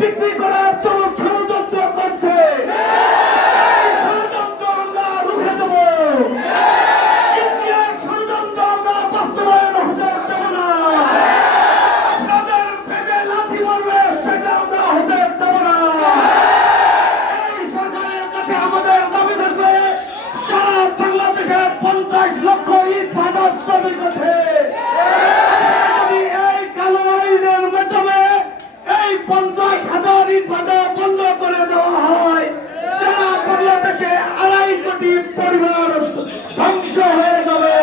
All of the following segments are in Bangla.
বিক্রি করার জন্য ষড়যন্ত্র করছে। ষড়যন্ত্র আমরা রুখে দেব। ইন্ডিয়ার ষড়যন্ত্র আমরা বাস্তবায়ন হতে দেব না। তাদের পেটে লাথি মারবে সেটা আমরা হতে দেব না। এই সরকারের কাছে আমাদের দাবি থাকবে, সারা বাংলাদেশে 50 লক্ষ ইট ভাটা শ্রমিক আছে। এই কালো আইনের মাধ্যমে এই 50,000 ইট ভাটা বন্ধ করে দেওয়া হয়, সারা বাংলাদেশে 2.5 কোটি পরিবার ধ্বংস হয়ে যাবে।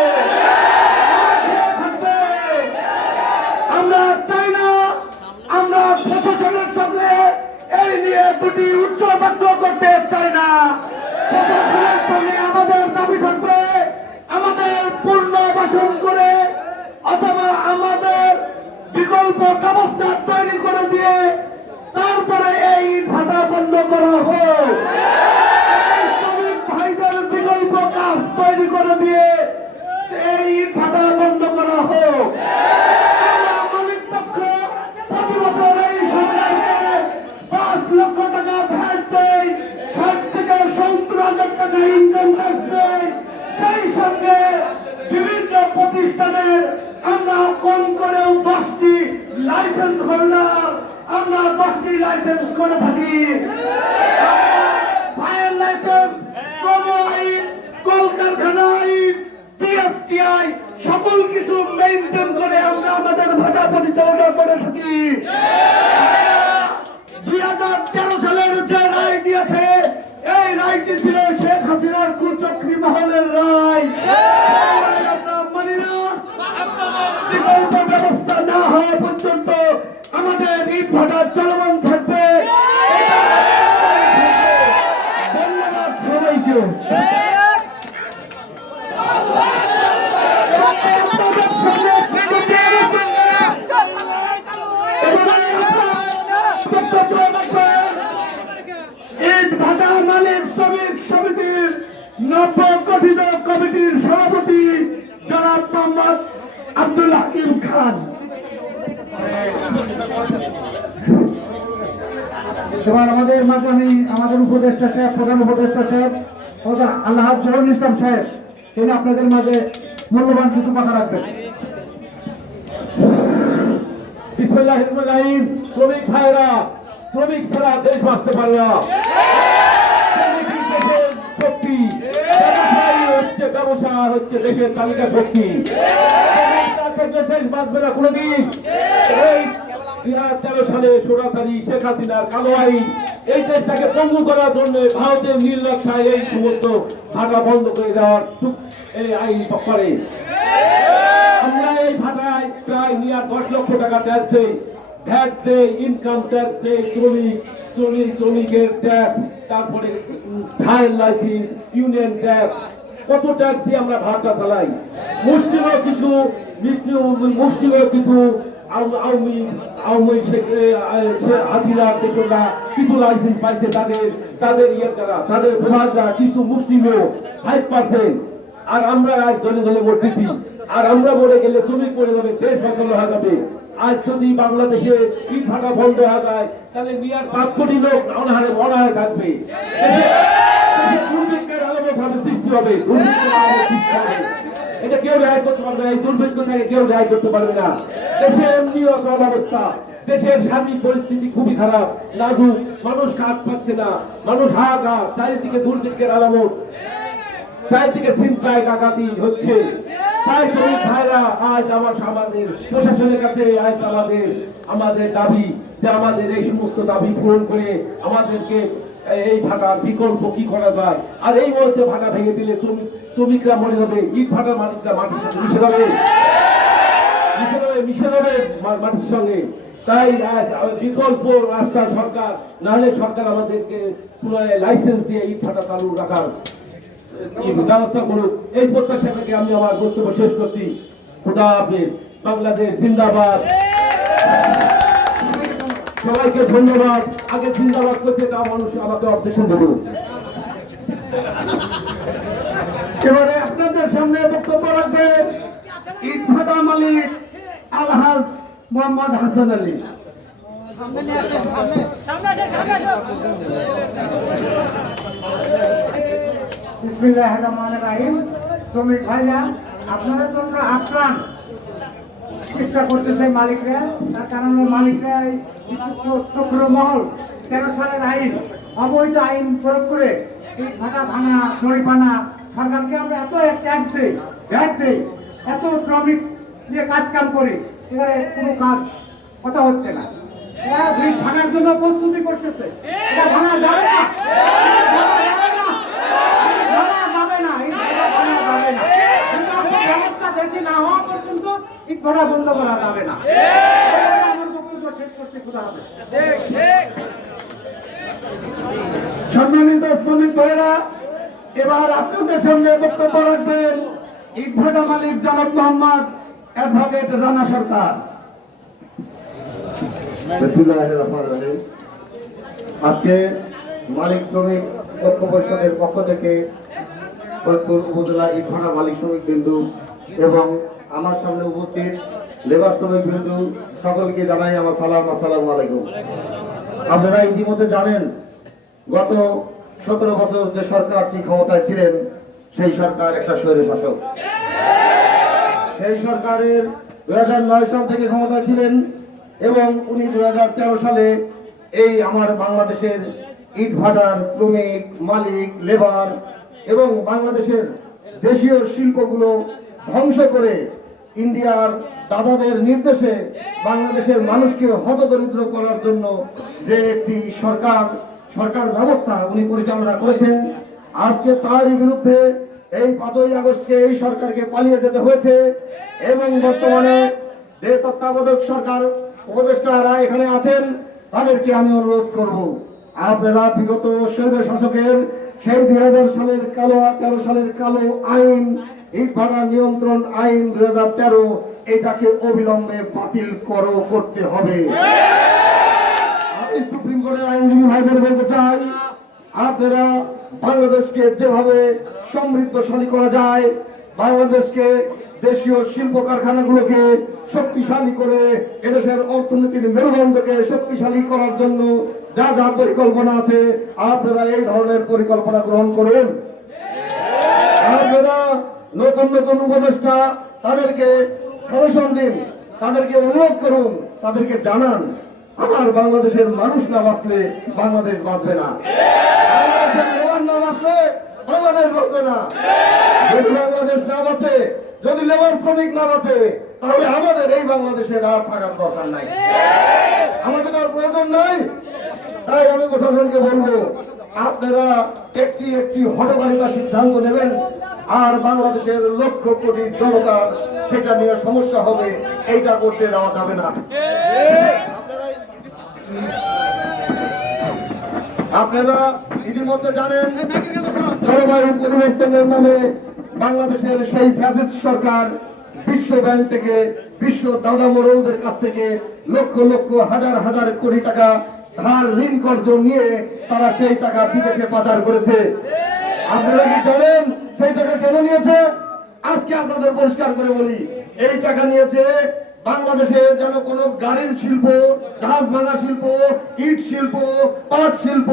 আমরা চাই না, আমরা প্রশাসনের সঙ্গে এই নিয়ে দুটি উচ্চবাদ্য করতে চাই না। প্রশাসনের সঙ্গে আমাদের দাবি থাকবে, আমাদের পুনর্বাসন করে অথবা আমাদের বিকল্প ব্যবস্থা তৈরি করে দিয়ে তারপরে এই ভাটা বন্ধ করা হোক। শ্রমিক ভাইদের বিকল্প কাজ তৈরি করে দিয়ে এই ভাটা বন্ধ করা হোক। মালিক পক্ষ প্রতি বছর এই সরকারকে 5 লক্ষ টাকা ভ্যাট দেয়, 60 থেকে 70,000 টাকা ইনকাম ট্যাক্স দেয়। সেই সঙ্গে বিভিন্ন প্রতিষ্ঠানের আমরা কম করেও 10টি লাইসেন্স হোল্ডার, আমরা 10টি লাইসেন্স করে থাকি। ফায়ার লাইসেন্স, শ্রম আইন, কলকারখানা আইন, পিএসটিআই সকল কিছু মেইনটেইন করে আমরা আমাদের ভাটা পরিচালনা করে থাকি। 2013 সালের যে রায় দিয়েছে, এই রায়টি ছিল শেখ হাসিনার কুচক্রী মহলের রায়। আমরা মানি না। বিকল্প ব্যবস্থা না হওয়া পর্যন্ত আমাদের ইট ভাটা চলমান থাকবে। ধন্যবাদ সবাইকে। ইট ভাটা মালিক শ্রমিক সমিতির নব্য গঠিত কমিটির সভাপতি জনাব মোহাম্মদ আব্দুল হাকিম খান। এবার আমাদের মাঝে আমি আমাদের উপদেষ্টা সাহেব, প্রধান উপদেষ্টা সাহেব আল্লাহ জহুরুল ইসলাম সাহেব, তিনি আপনাদের মাঝে মূল্যবান কিছু কথা রাখবেন। বিসমিল্লাহির রহমানির রহিম। শ্রমিক ভাইরা, শ্রমিক ছাড়া দেশ বাঁচতে পারে না। দেশের শক্তি, ব্যবসা হচ্ছে দেশের তালিকা শক্তি। দেশ বাঁচবে না কোনোদিন। এই 2013 সালে সরাসরি শেখ হাসিনার কালো আইন এই দেশটাকে পঙ্গু করার জন্য ভারতের নির্লজ্জায় এই সমস্ত ভাটা বন্ধ করে দেওয়ার এই আইন করে। আমরা এই ভাটায় প্রায় 10 লক্ষ টাকা ট্যাক্স দেই, ভ্যাট দেই, ইনকাম ট্যাক্স দেই, শ্রমিকের ট্যাক্স, তারপরে ফায়ার লাইসেন্স, ইউনিয়ন ট্যাক্স, কত ট্যাক্স দিয়ে আমরা ভাটা চালাই। মুসলিমও কিছু মুসলিমের কিছু আওয়ামী হাজিরা তেসরা কিছু লাইসেন্স পাইছে তাদের ইয়ে দ্বারা তাদের প্রভাবরা কিছু মুসলিমও 5%। আর আমরা আজ জলে জলে মরতেছি, আর আমরা মরে গেলে শ্রমিক মরে যাবে, দেশ ফসল হয়ে যাবে। আজ যদি বাংলাদেশে ইট ভাটা বন্ধ হয়ে যায় তাহলে মিয়ার 5 কোটি লোক অনাহারে মরায় থাকবে, দুর্ভিক্ষের আলমভাবে সৃষ্টি হবে, দুর্ভিক্ষের আলমে সৃষ্টি হবে। এটা কেউ রেহাই করতে পারবে না, এই দুর্ভিক্ষ থেকে কেউ রেহাই করতে পারবে না। দেশে এমনি অচল অবস্থা, দেশের সার্বিক পরিস্থিতি খুবই খারাপ, নাজুক, মানুষ কাজ পাচ্ছে না, মানুষ হাহাকার, চারিদিকে দুর্ভিক্ষের আলামত, চারিদিকে ছিনতাই ডাকাতি হচ্ছে। তাই শ্রমিক ভাইরা আজ আমাদের প্রশাসনের কাছে আজ আমাদের দাবি যে আমাদের এই সমস্ত দাবি পূরণ করে আমাদেরকে এই ভাটার বিকল্প কি করা যায়। আর এই মুহূর্তে ভাটা ভেঙে দিলে শ্রমিকরা মরে যাবে, ইট ভাটার মালিকরা মাটির সাথে মিশে যাবে মাটির সঙ্গে। তাই বিকল্প রাস্তা সরকার, নাহলে সরকার আমাদেরকে পুনরায় লাইসেন্স দিয়ে ইট ভাটা চালু রাখার ব্যবস্থা করুক। এই প্রত্যাশা থেকে আমি আমার বক্তব্য শেষ করছি। খোদা হাফেজ। বাংলাদেশ জিন্দাবাদ। সবাইকে ধন্যবাদ। আগে জিন্দাবাদ করতে তা মানুষ আমাকে অবজেকশন দেব। এবারে আপনাদের সামনে বক্তব্য রাখবেন ইটভাটা মালিক আলহাজ মোহাম্মদ হাসান আলী। বিসমিল্লাহির রহমানির রহিম। শ্রমিক ভাইরা, আপনাদের জন্য আপ্রাণ চেষ্টা করতেছে মালিকরা, তার কারণে মালিকরা কিছু চক্র মহল 13 সালের আইন, অবৈধ আইন প্রয়োগ করে এই ভাটা ভাঙা জরিমানা সরকারকে আমরা এত ট্যাক্স দিই, ভ্যাট দিই, এত শ্রমিক দিয়ে কাজ কাম করি, এখানে কোনো কাজ কথা হচ্ছে না। এরা ব্রিজ ভাঙার জন্য প্রস্তুতি করতেছে। এটা ভাঙা যাবে না, ব্যবস্থা দেশে না হওয়া পর্যন্ত ইট ভাটা বন্ধ করা যাবে না। আমার বক্তব্য শেষ করছি। খোদা হাফেজ। সম্মানিত শ্রমিক ভাইরা, এবার আপনাদের সামনে বক্তব্য রাখবেন ইটভাটা মালিক জনাব মোহাম্মদ অ্যাডভোকেট রানা সরকার। বিসমিল্লাহির রহমানির রহিম। আজকে মালিক শ্রমিক ঐক্য পরিষদের পক্ষ থেকে ফরিদপুর উপজেলা ইটভাটা মালিক শ্রমিক বিন্দু এবং আমার সামনে উপস্থিত লেবার শ্রমিক বিন্দু সকলকে জানাই আমার সালাম, আসসালামু আলাইকুম। আপনারা ইতিমধ্যে জানেন গত 17 বছর যে সরকারটি ক্ষমতায় ছিলেন সেই সরকার একটা স্বৈরশাসক। সেই সরকারের 2009 সাল থেকে ক্ষমতায় ছিলেন এবং উনি 2013 সালে এই আমার বাংলাদেশের ইট ভাটার শ্রমিক, মালিক, লেবার এবং বাংলাদেশের দেশীয় শিল্পগুলো ধ্বংস করে ইন্ডিয়ার দাদাদের নির্দেশে বাংলাদেশের মানুষকে হতদরিদ্র করার জন্য যে একটি সরকার ব্যবস্থা উনি পরিচালনা করেছেন। আজকে তারই বিরুদ্ধে এই 5ই আগস্টকে এই সরকারকে পালিয়ে যেতে হয়েছে এবং বর্তমানে যে তত্ত্বাবধায়ক সরকার উপদেষ্টারা এখানে আছেন তাদেরকে আমি অনুরোধ করব, আপনারা বিগত স্বৈর শাসকের সেই 2000 সালের কালো 13 সালের কালো আইন, ইট ভাটা নিয়ন্ত্রণ আইন 2013, এটাকে অবিলম্বে বাতিল করতে হবে। আমি সুপ্রিম কোর্টের আইনজীবী ভাইদের বলতে চাই, আপনারা বাংলাদেশকে যেভাবে সমৃদ্ধশালী করা যায়, বাংলাদেশকে দেশীয় শিল্প কারখানাগুলোকে শক্তিশালী করে এদেশের অর্থনীতির মেরুদণ্ডকে শক্তিশালী করার জন্য যা যা পরিকল্পনা আছে আপনারা এই ধরনের পরিকল্পনা গ্রহণ করুন। আপনারা নতুন নতুন উপদেষ্টা তাদেরকে সাজেশন দিন, তাদেরকে অনুরোধ করুন, তাদেরকে জানান আমার বাংলাদেশের মানুষ না বাঁচলে বাংলাদেশ বাঁচবে না, বাংলাদেশের লেবার না বাঁচলে বাংলাদেশ বাঁচবে না। যদি বাংলাদেশ না বাঁচে, যদি লেবার শ্রমিক না বাঁচে, তাহলে আমাদের এই বাংলাদেশের আর থাকার দরকার নাই, আমাদের আর প্রয়োজন নাই। তাই আমি প্রশাসনকে বলবো, আপনারা একটি হঠকারিতা সিদ্ধান্ত নেবেন আর বাংলাদেশের লক্ষ কোটি জনতার সেটা নিয়ে সমস্যা হবে, এইটা করতে দেওয়া যাবে না। আপনারা ইতিমধ্যে জানেন জলবায়ু পরিবর্তনের নামে বাংলাদেশের সেই ফ্যাসিস্ট সরকার বিশ্ব বিশ্ব ব্যাংক থেকে, বিশ্ব দাদা মোড়লদের কাছ থেকে লক্ষ লক্ষ হাজার হাজার কোটি টাকা ধার ঋণ কর্জ নিয়ে তারা সেই টাকা বিদেশে পাচার করেছে। আপনারা কি জানেন সেই টাকা কেন নিয়েছে? আজকে আপনাদের পরিষ্কার করে বলি, এই টাকা নিয়েছে বাংলাদেশে যেন কোনো গাড়ির শিল্প, জাহাজ ভাঙা শিল্প, ইট শিল্প, পাট শিল্প,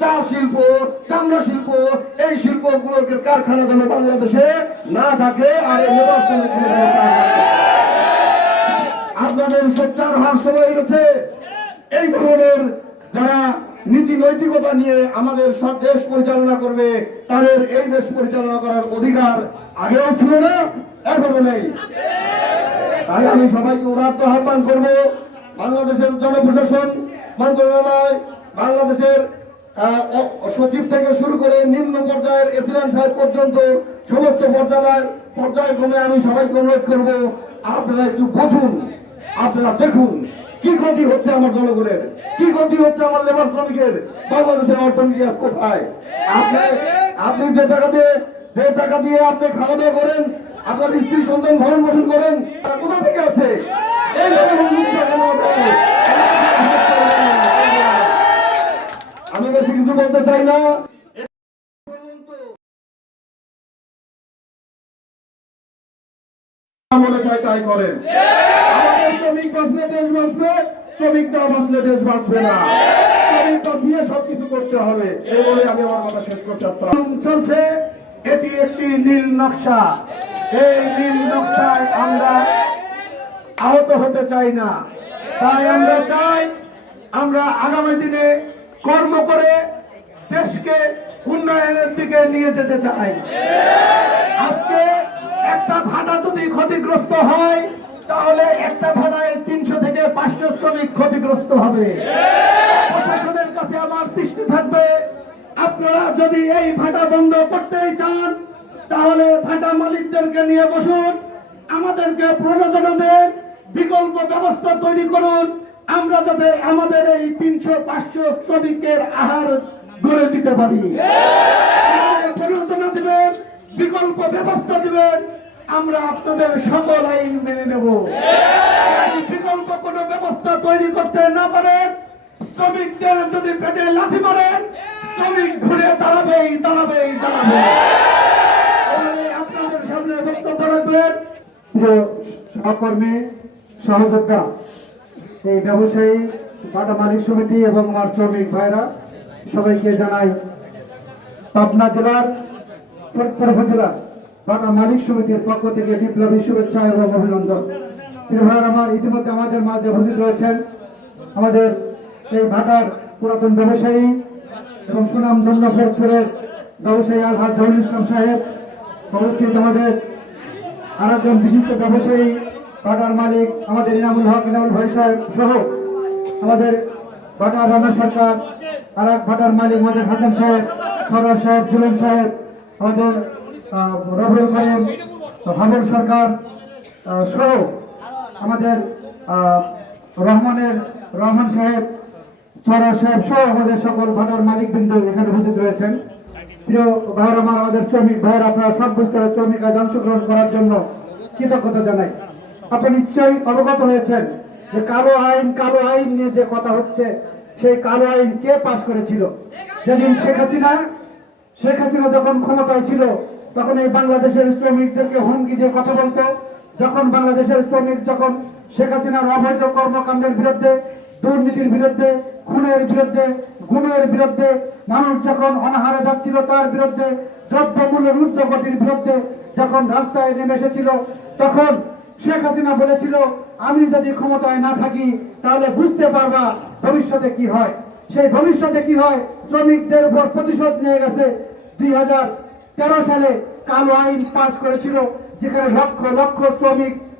চা শিল্প, চামড়া শিল্প, এই শিল্পগুলোকে কারখানা যেন বাংলাদেশে না থাকে। আর আপনাদের সোচ্চার হওয়ার সময় গেছে। এই ধরনের যারা নীতি নৈতিকতা নিয়ে আমাদের সব দেশ পরিচালনা করবে, তাদের এই দেশ পরিচালনা করার অধিকার আগেও ছিল না, এখনো নেই। তাই আমি সবাইকে উদারত আহ্বান করব, বাংলাদেশের জনপ্রশাসন মন্ত্রণালয়, বাংলাদেশের সচিব থেকে শুরু করে নিম্ন পর্যায়ের এসিলেন্ট সাহেব পর্যন্ত সমস্ত পর্যায়ক্রমে আমি সবাইকে অনুরোধ করব, আপনারা একটু বুঝুন, আপনারা দেখুন কি ক্ষতি হচ্ছে আমার জনগণের, কি ক্ষতি হচ্ছে আমার লেবার শ্রমিকের। বাংলাদেশের অর্থনীতি আজ কোথায়? আপনি যে টাকা দিয়ে আপনি খাওয়া দাওয়া করেন, আপনার স্ত্রী সন্তান ভরণ পোষণ করেন, কোথা থেকে আসে? এই আমি বেশি কিছু বলতে চাই না। মনে চায় তাই করেন। আমাদের শ্রমিক বাঁচলে দেশ বাঁচবে, শ্রমিক না বাঁচলে দেশ বাঁচবে না। শ্রমিক বাঁচিয়ে সবকিছু করতে হবে, এই বলে আমি আমার কথা শেষ করতে চলছে। এটি একটি নীল নকশা। এই নীল নকশায় আমরা আহত হতে চাই না। তাই আমরা চাই, আমরা আগামী দিনে কর্ম করে দেশকে উন্নয়নের দিকে নিয়ে যেতে চাই। আজকে একটা ভাটা যদি ক্ষতিগ্রস্ত হয়, তাহলে একটা ভাটায় 300 থেকে 500 শ্রমিক ক্ষতিগ্রস্ত হবে। প্রশাসনের কাছে আমার দৃষ্টি থাকবে, আপনারা যদি এই ভাটা বন্ধ করতেই চান, তাহলে ভাটা মালিকদেরকে নিয়ে বসুন, আমাদেরকে প্রণোদনা দেন, বিকল্প ব্যবস্থা তৈরি করুন, আমরা যাতে আমাদের এই 300-500 শ্রমিকের আহার গড়ে দিতে পারি। প্রণোদনা দিবেন, বিকল্প ব্যবস্থা দিবেন, আমরা আপনাদের সকল আইন মেনে নেব। বিকল্প কোনো ব্যবস্থা তৈরি করতে না পারেন, শ্রমিকদের যদি পেটে লাথি মারেন, শ্রমিক ঘুরে দাঁড়াবেই। আপনাদের সামনে বক্তব্য রাখবেন প্রিয় সহকর্মী, সহযোদ্ধা, এই ব্যবসায়ী, ভাটা মালিক সমিতি এবং আমার শ্রমিক ভাইরা, সবাইকে জানাই পাবনা জেলার ফরিদপুর উপজেলার ভাটা মালিক সমিতির পক্ষ থেকে বিপ্লবী শুভেচ্ছা এবং অভিনন্দন। প্রিয় ভাইরা আমার, ইতিমধ্যে আমাদের মাঝে উপস্থিত রয়েছেন আমাদের এই ভাটার পুরাতন ব্যবসায়ী এবং সুনামধন্য ফরিদপুরের ব্যবসায়ী আলহাজ জহুরুল ইসলাম সাহেব, উপস্থিত আমাদের আরেকজন বিশিষ্ট ব্যবসায়ী ভাটার মালিক আমাদের ইনামুল হক ইনামুল ভাই সাহেব সহ আমাদের ভাটার রানা সরকার, আর এক ভাটার মালিক আমাদের হাসান সাহেব, সরোয়ার সাহেব, জুলেন সাহেব, আমাদের রবিউল কাইম, হাবুল সরকার সহ আমাদের রহমান সাহেব, সরোয়ার সাহেব সহ আমাদের সকল ভাটার মালিক বিন্দু এখানে উপস্থিত রয়েছেন। প্রিয় ভাইয়ের আমার, আমাদের শ্রমিক ভাইয়ের, আপনারা সব স্তরের শ্রমিক আজ অংশগ্রহণ করার জন্য কৃতজ্ঞতা জানাই। আপনি নিশ্চয়ই অবগত হয়েছেন যে কালো আইন নিয়ে যে কথা হচ্ছে, সেই কালো আইন কে পাশ করেছিল? যেদিন শেখ হাসিনা যখন ক্ষমতায় ছিল, তখন এই বাংলাদেশের শ্রমিকদেরকে হুমকি দিয়ে কথা বলতো। যখন বাংলাদেশের শ্রমিক যখন শেখ হাসিনার অবৈধ কর্মকাণ্ডের বিরুদ্ধে, দুর্নীতির বিরুদ্ধে, খুনের বিরুদ্ধে, গুমের বিরুদ্ধে, মানুষ যখন অনাহারে যাচ্ছিল তার বিরুদ্ধে, দ্রব্যমূল্যের ঊর্ধ্বগতির বিরুদ্ধে যখন রাস্তায় নেমে এসেছিল, তখন শেখ হাসিনা বলেছিল, আমি যদি ক্ষমতায় না থাকি তাহলে বুঝতে পারবা ভবিষ্যতে কি হয়। সেই ভবিষ্যতে কি হয়, শ্রমিকদের উপর প্রতিশোধ নিয়ে গেছে। 2013 সালে কালো আইন পাশ করেছিল, যেখানে লক্ষ লক্ষ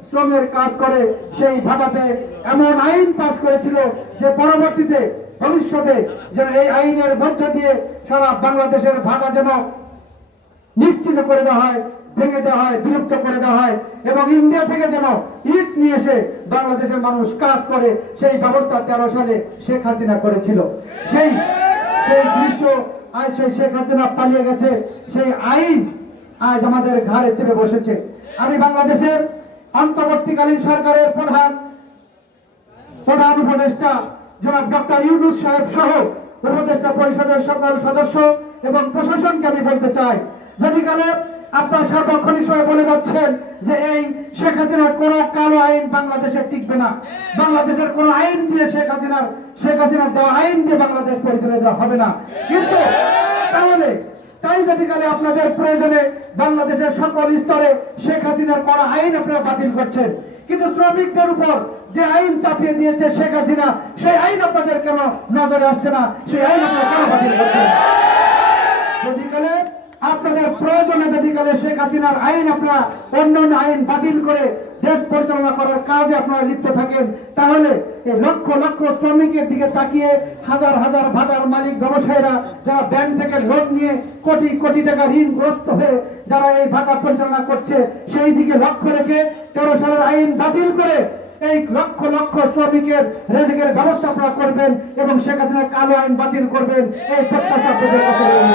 শ্রমের কাজ করে সেই ভাটাতে এমন আইন পাশ করেছিল যে পরবর্তীতে ভবিষ্যতে যেন এই আইনের মধ্য দিয়ে সারা বাংলাদেশের ভাটা যেন নিশ্চিত করে দেওয়া হয়, ভেঙে দেওয়া হয়, বিলুপ্ত করে দেওয়া হয়, এবং ইন্ডিয়া থেকে যেন ইট নিয়ে এসে বাংলাদেশের মানুষ কাজ করে, সেই ব্যবস্থা 13 সালে শেখ হাসিনা করেছিল। সেই দৃশ্য আজ সেই শেখ হাসিনা পালিয়ে গেছে, সেই আইন আজ আমাদের ঘাড়ে চেপে বসেছে। আমি বাংলাদেশের অন্তর্বর্তীকালীন সরকারের প্রধান উপদেষ্টা জনাব ডক্টর ইউনূস সাহেব সহ উপদেষ্টা পরিষদের সকল সদস্য এবং প্রশাসনকে আমি বলতে চাই, যদি কালে আপনার সার্বক্ষণিক সময় বলে যাচ্ছেন যে এই শেখ হাসিনার কোনো কালো আইন বাংলাদেশে টিকবে না, বাংলাদেশের কোনো আইন দিয়ে শেখ হাসিনার দেওয়া আইন দিয়ে বাংলাদেশ পরিচালিত হবে না, কিন্তু তাই যদি কালে আপনাদের প্রয়োজনে বাংলাদেশের সকল স্তরে শেখ হাসিনার করা আইন আপনারা বাতিল করছেন, কিন্তু শ্রমিকদের উপর যে আইন চাপিয়ে দিয়েছে শেখ হাসিনা, সেই আইন আপনাদের কেন নজরে আসছে না? সেই আইন আপনারা কেন বাতিল করছেন? যদি কালে আপনাদের প্রয়োজনে যদি কালে শেখ হাসিনার আইন আপনারা অন্য আইন বাতিল করে দেশ পরিচালনা করার কাজে আপনারা লিপ্ত থাকেন, তাহলে এই লক্ষ লক্ষ শ্রমিকের দিকে তাকিয়ে হাজার হাজার ভাটার মালিক ব্যবসায়ীরা যারা ব্যাংক থেকে লোন নিয়ে কোটি কোটি টাকা ঋণগ্রস্ত হয়ে যারা এই ভাটা পরিচালনা করছে, সেই দিকে লক্ষ্য রেখে 13 সালের আইন বাতিল করে এই লক্ষ লক্ষ শ্রমিকের রেজিকের ব্যবস্থা আপনারা করবেন এবং শেখ হাসিনার কালো আইন বাতিল করবেন, এই প্রত্যাশা আপনাদের কাছে রইল।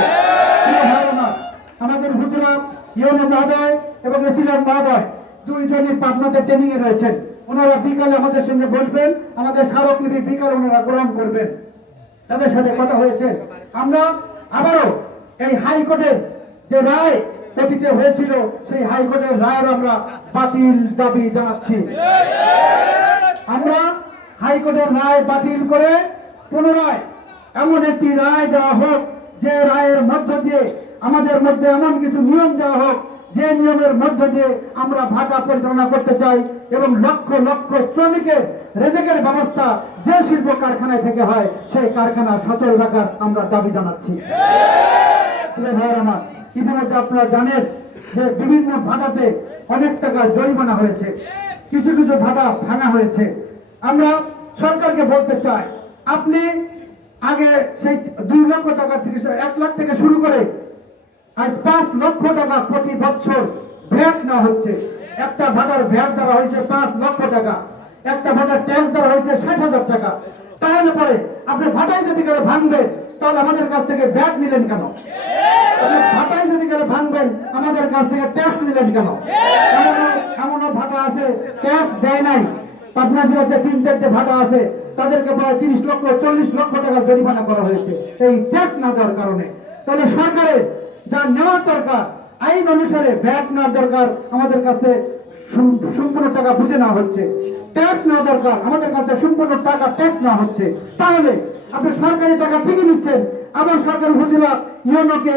আমাদের উপজেলা ইউনো মহোদয় এবং এসিলেন মহোদয় দুইজনই পাবনাতে ট্রেনিং এ রয়েছেন, ওনারা বিকালে আমাদের সঙ্গে বসবেন, আমাদের স্মারকলিপি বিকালে ওনারা গ্রহণ করবেন, তাদের সাথে কথা হয়েছে। আমরা আবারও এই হাইকোর্টের যে রায় অতীতে হয়েছিল, সেই হাইকোর্টের রায়ের আমরা বাতিল দাবি জানাচ্ছি। আমরা হাইকোর্টের রায় বাতিল করে পুনরায় এমন একটি রায় দেওয়া হোক, যে রায়ের মধ্য দিয়ে আমাদের মধ্যে এমন কিছু নিয়ম দেওয়া হোক, যে নিয়মের মধ্য দিয়ে আমরা ভাটা পরিচালনা করতে চাই এবং লক্ষ লক্ষ শ্রমিকের রেজেকের ব্যবস্থা যে শিল্প কারখানায় থেকে হয়, সেই কারখানা সচল রাখার আমরা দাবি জানাচ্ছি। ইতিমধ্যে আপনারা জানেন যে বিভিন্ন ভাটাতে অনেক টাকা জরিমানা হয়েছে, কিছু কিছু ভাটা ভাঙা হয়েছে। আমরা সরকারকে বলতে চাই, আপনি আগে সেই 2 লক্ষ টাকা থেকে 1 লাখ থেকে শুরু করে আজ 5 লক্ষ টাকা প্রতি বছর ভ্যাট নেওয়া হচ্ছে। একটা ভাটার ভ্যাট দেওয়া হয়েছে 5 লক্ষ টাকা, একটা ভাটার ট্যাক্স দেওয়া হয়েছে 60,000 টাকা। তাহলে পরে আপনি ভাটায় যদি করে ভাঙবেন, তাহলে আমাদের কাছ থেকে ভ্যাট নিলেন কেন? ভাটায় যদি করে ভাঙবেন, আমাদের কাছ থেকে ট্যাক্স নিলেন কেন? এমনও ভাটা আছে ট্যাক্স দেয় নাই, পাবনা জেলাতে 3-4টে ভাটা আছে, তাদেরকে প্রায় 30 লক্ষ 40 লক্ষ টাকা জরিমানা করা হয়েছে এই ট্যাক্স না দেওয়ার কারণে। তাহলে সরকারের যা নেওয়ার দরকার, আইন অনুসারে ভ্যাট নেওয়ার দরকার, আমাদের কাছে সম্পূর্ণ টাকা বুঝে নেওয়া হচ্ছে। ট্যাক্স নেওয়া দরকার, আমাদের কাছে সম্পূর্ণ টাকা ট্যাক্স নেওয়া হচ্ছে। তাহলে আপনি সরকারি টাকা ঠিকই নিচ্ছেন, আবার সরকার উপজেলা ইউনোকে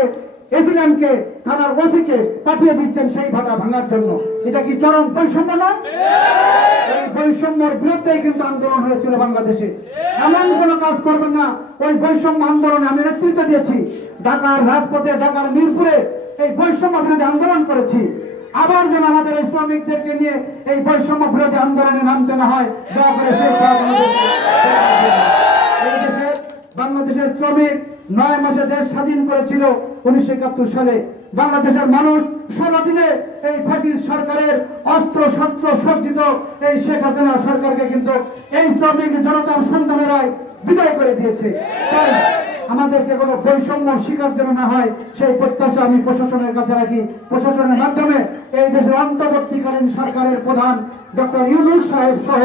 এসিল্যান্ডকে থানার ওসিকে পাঠিয়ে দিচ্ছেন সেই ভাটা ভাঙার জন্য। এটা কি চরম বৈষম্য না? এই বৈষম্যের বিরুদ্ধেই কিন্তু আন্দোলন হয়েছিল বাংলাদেশে। এমন কোনো কাজ করবেন না। ওই বৈষম্য আন্দোলনে আমি নেতৃত্ব দিয়েছি, ঢাকার রাজপথে, ঢাকার মিরপুরে এই বৈষম্য বিরোধী আন্দোলন করেছি। আবার যেন আমাদের এই শ্রমিকদেরকে নিয়ে এই বৈষম্য বিরোধী আন্দোলনে নামতে না হয়, দয়া করে সেই কাজ আমাদের। এই দেশে বাংলাদেশের শ্রমিক 9 মাসে দেশ স্বাধীন করেছিল 1971 সালে। বাংলাদেশের মানুষ 16 দিনে এই ফ্যাসিস্ট সরকারের অস্ত্র শস্ত্র সজ্জিত এই শেখ হাসিনা সরকারকে কিন্তু এই শ্রমিক জনতার সন্তানেরাই বিদায় করে দিয়েছে। তাই আমাদেরকে কোনো বৈষম্য শিকার যেন না হয়, সেই প্রত্যাশা আমি প্রশাসনের কাছে রাখি। প্রশাসনের মাধ্যমে এই দেশের অন্তর্বর্তীকালীন সরকারের প্রধান ডক্টর ইউনূস সাহেব সহ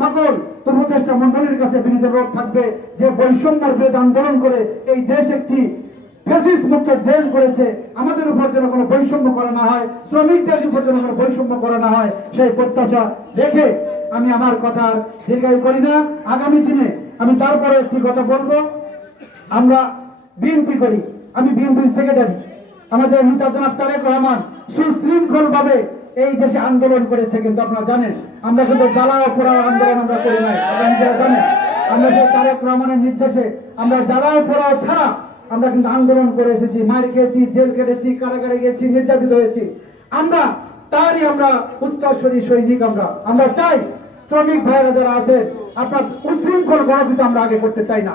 সকল উপদেষ্টা মন্ডলীর কাছে বিনীত অনুরোধ থাকবে যে বৈষম্যের বিরুদ্ধে আন্দোলন করে এই দেশ একটি ফ্যাসিস্ট মুক্ত দেশ গড়েছে, আমাদের উপর যেন কোনো বৈষম্য করা না হয়, শ্রমিকদের উপর যেন কোনো বৈষম্য করা না হয়, সেই প্রত্যাশা রেখে আমি আমার কথা দীর্ঘায়ু করি না। আগামী দিনে আমি তারপরে একটি কথা বলবো। আমরা বিএনপি করি, আমি বিএনপি সেক্রেটারি। আমাদের নেতা জনাব তারেক রহমান সুশৃঙ্খল ভাবে এই দেশে আন্দোলন করেছে, কিন্তু আপনারা জানেন আমরা কিন্তু জ্বালাও পোড়াও আন্দোলন আমরা করি নাই। আপনারা নিজেরা জানেন আমরা যে তারেক রহমানের নির্দেশে আমরা জ্বালাও পোড়াও ছাড়া আমরা কিন্তু আন্দোলন করে এসেছি, মার খেয়েছি, জেল কেটেছি, কারাগারে গেছি, নির্যাতিত হয়েছি। আমরা তারই আমরা উত্তরসূরি সৈনিক। আমরা চাই শ্রমিক ভাইরা যারা আছে, আপনার উশৃঙ্খল গণপিতা আমরা আগে করতে চাই না।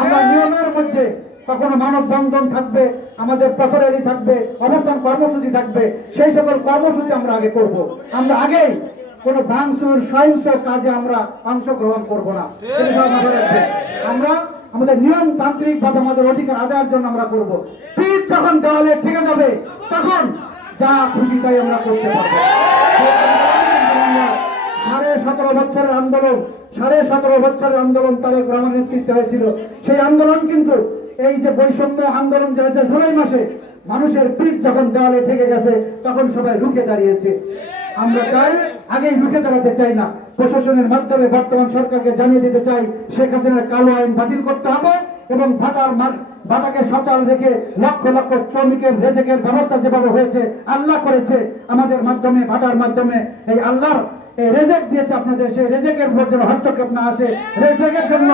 আমরা নিয়মের মধ্যে কখনো মানববন্ধন থাকবে, আমাদের পথরেলি থাকবে, অবস্থান কর্মসূচি থাকবে, সেই সকল কর্মসূচি আমরা আগে করব। আমরা আগেই কোনো ভাঙচুর সহিংস কাজে আমরা অংশগ্রহণ করব না। আমরা আমাদের নিয়মতান্ত্রিক ভাবে আমাদের অধিকার আদায়ের জন্য আমরা করব। পিঠ যখন দেওয়ালে ঠেকে যাবে, তখন যা খুশি তাই আমরা করতে পারবো। সাড়ে 17 বছরের আন্দোলন তারেক রহমানের নেতৃত্বে হয়েছিল। সেই আন্দোলন কিন্তু এই যে বৈষম্য আন্দোলন যে হয়েছে জুলাই মাসে, মানুষের পিঠ যখন দেওয়ালে ঠেকে গেছে তখন সবাই রুখে দাঁড়িয়েছে। আমরা তাই আগেই রুখে দাঁড়াতে চাই না। প্রশাসনের মাধ্যমে বর্তমান সরকারকে জানিয়ে দিতে চাই, শেখ হাসিনার কালো আইন বাতিল করতে হবে এবং ভাটাকে সচল রেখে লক্ষ লক্ষ শ্রমিকের রেজেকের ব্যবস্থা যেভাবে হয়েছে, আল্লাহ করেছে আমাদের মাধ্যমে, ভাটার মাধ্যমে এই আল্লাহ এই রেজেক দিয়েছে আপনাদের, সেই রেজেকের উপর যেন হস্তক্ষেপ না আসে। রেজেকের জন্য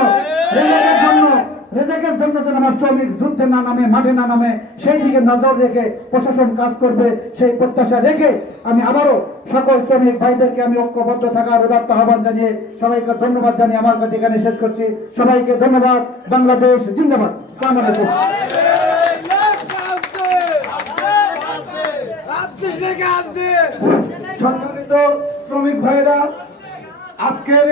যেন আমার শ্রমিক যুদ্ধে না নামে, মাঠে না নামে, সেই দিকে নজর রেখে প্রশাসন কাজ করবে সেই প্রত্যাশা রেখে আমি আবারও সকল শ্রমিক ভাইদেরকে আমি ঐক্যবদ্ধ থাকার উদাত্ত আহ্বান জানিয়ে সবাইকে ধন্যবাদ জানিয়ে আমার কথা এখানে শেষ করছি। সবাইকে ধন্যবাদ। বাংলাদেশ জিন্দাবাদ। আসসালামু আলাইকুম। সম্মানিত শ্রমিক ভাইরা, আজকের